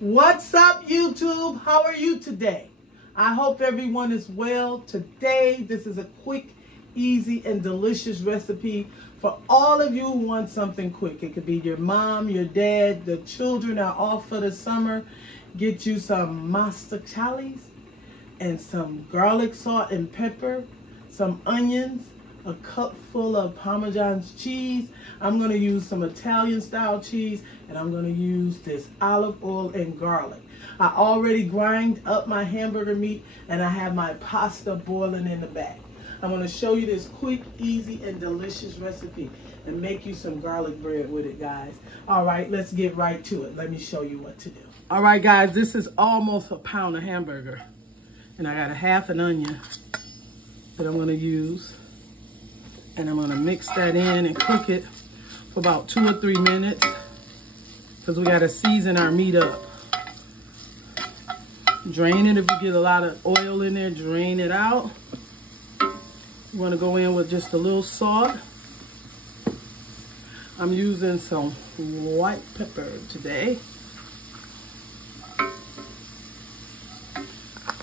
What's up, YouTube? How are you today? I hope everyone is well. Today, this is a quick, easy, and delicious recipe for all of you who want something quick. It could be your mom, your dad, the children are off for the summer. Get you some Mostaccioli and some garlic, salt, and pepper, some onions, a cup full of Parmesan cheese. I'm gonna use some Italian style cheese, and I'm gonna use this olive oil and garlic. I already grind up my hamburger meat, and I have my pasta boiling in the back. I'm gonna show you this quick, easy, and delicious recipe and make you some garlic bread with it, guys. All right, let's get right to it. Let me show you what to do. All right, guys, this is almost a pound of hamburger, and I got a half an onion that I'm gonna use. And I'm gonna mix that in and cook it for about 2 or 3 minutes because we gotta season our meat up. Drain it. If you get a lot of oil in there, drain it out. You wanna go in with just a little salt. I'm using some white pepper today.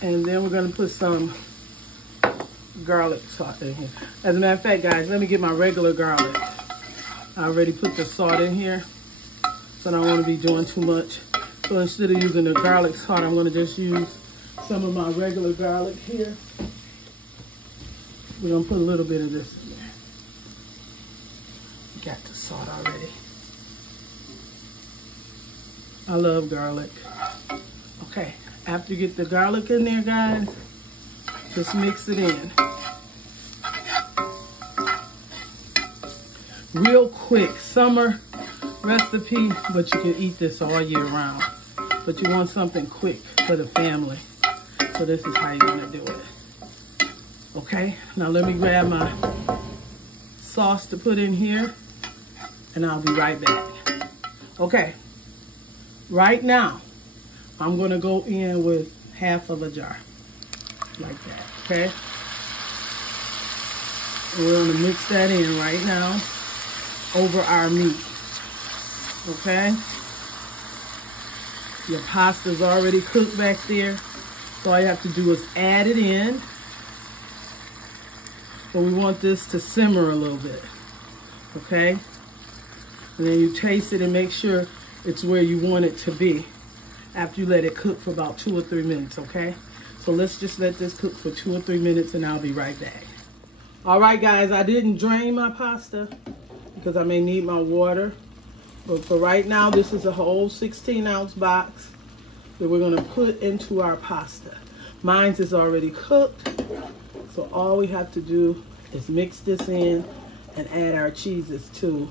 And then we're gonna put some garlic salt in here. As a matter of fact, guys, let me get my regular garlic. I already put the salt in here, so I don't want to be doing too much. So instead of using the garlic salt, I'm going to just use some of my regular garlic here. We're going to put a little bit of this in there. Got the salt already. I love garlic. Okay, after you get the garlic in there, guys, just mix it in. Real quick summer recipe, but you can eat this all year round. But you want something quick for the family. So this is how you're gonna do it. Okay, now let me grab my sauce to put in here, and I'll be right back. Okay, right now, I'm gonna go in with half of a jar. Like that, okay? And we're gonna mix that in right now over our meat, okay? Your pasta's already cooked back there, so all you have to do is add it in. But we want this to simmer a little bit, okay? And then you taste it and make sure it's where you want it to be after you let it cook for about 2 or 3 minutes, okay? So let's just let this cook for 2 or 3 minutes, and I'll be right back. All right, guys, I didn't drain my pasta because I may need my water. But for right now, this is a whole 16-ounce box that we're gonna put into our pasta. Mine is already cooked, so all we have to do is mix this in and add our cheeses to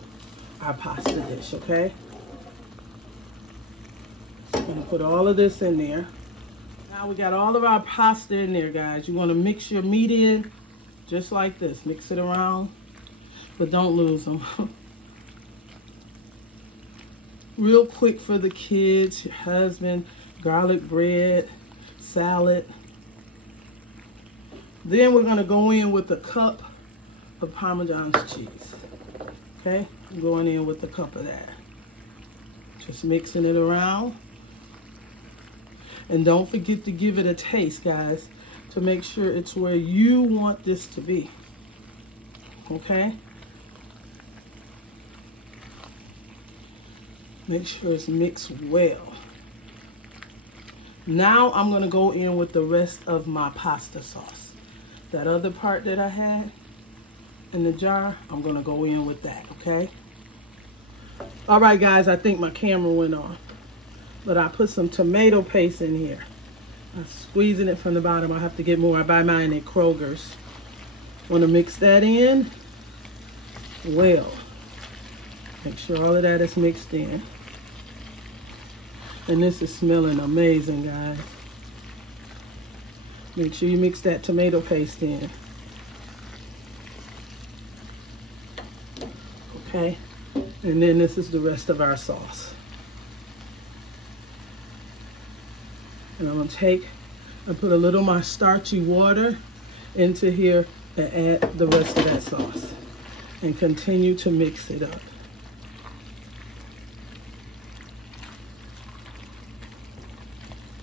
our pasta dish, okay? So I'm gonna put all of this in there. Now we got all of our pasta in there, guys. You want to mix your meat in just like this. Mix it around, but don't lose them. Real quick for the kids, your husband, garlic bread, salad. Then we're going to go in with a cup of Parmesan cheese. Okay, I'm going in with a cup of that. Just mixing it around. And don't forget to give it a taste, guys, to make sure it's where you want this to be, okay? Make sure it's mixed well. Now I'm gonna go in with the rest of my pasta sauce. That other part that I had in the jar, I'm gonna go in with that, okay? All right, guys, I think my camera went off. But I put some tomato paste in here. I'm squeezing it from the bottom. I have to get more. I buy mine at Kroger's. Want to mix that in well. Make sure all of that is mixed in. And this is smelling amazing, guys. Make sure you mix that tomato paste in. Okay? And then this is the rest of our sauce. And I'm gonna take and put a little of my starchy water into here and add the rest of that sauce. And continue to mix it up.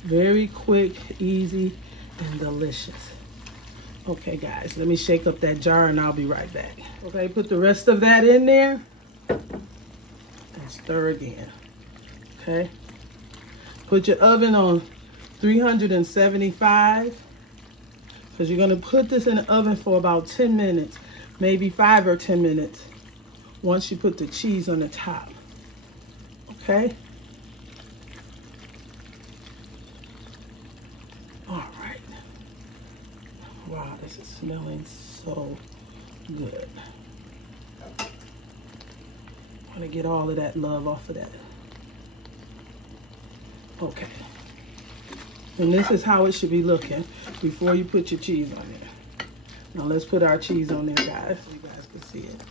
Very quick, easy, and delicious. Okay, guys, let me shake up that jar and I'll be right back. Okay, put the rest of that in there and stir again. Okay. Put your oven on 375 because you're going to put this in the oven for about 10 minutes, maybe 5 or 10 minutes once you put the cheese on the top. Okay. All right. Wow, this is smelling so good. I want to get all of that love off of that. Okay. And this is how it should be looking before you put your cheese on there. Now let's put our cheese on there, guys, so you guys can see it.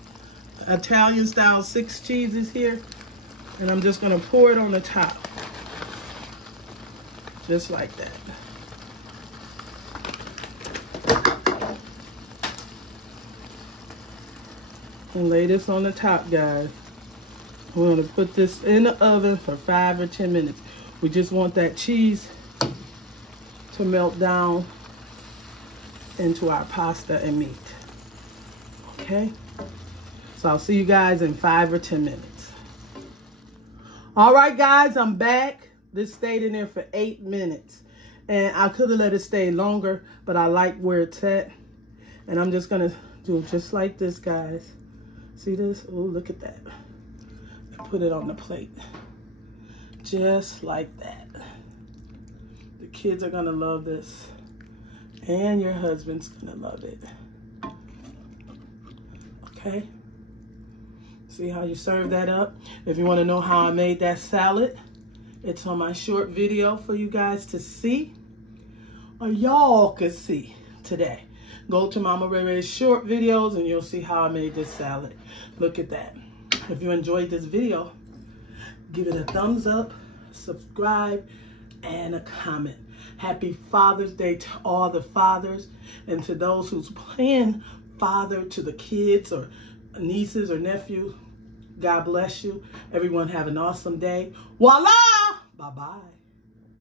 Italian style 6 cheeses here. And I'm just going to pour it on the top. Just like that. And lay this on the top, guys. We're going to put this in the oven for 5 or 10 minutes. We just want that cheese to melt down into our pasta and meat. Okay? So I'll see you guys in 5 or 10 minutes. All right, guys, I'm back. This stayed in there for 8 minutes. And I could have let it stay longer, but I like where it's at. And I'm just going to do just like this, guys. See this? Oh, look at that. And put it on the plate. Just like that. The kids are going to love this. And your husband's going to love it. Okay? See how you serve that up? If you want to know how I made that salad, it's on my short video for you guys to see. Or y'all could see today. Go to Mama Ray Ray's short videos and you'll see how I made this salad. Look at that. If you enjoyed this video, give it a thumbs up, subscribe, and a comment. Happy Father's Day to all the fathers and to those who's playing father to the kids or nieces or nephew. God bless you. Everyone have an awesome day. Voila! Bye-bye.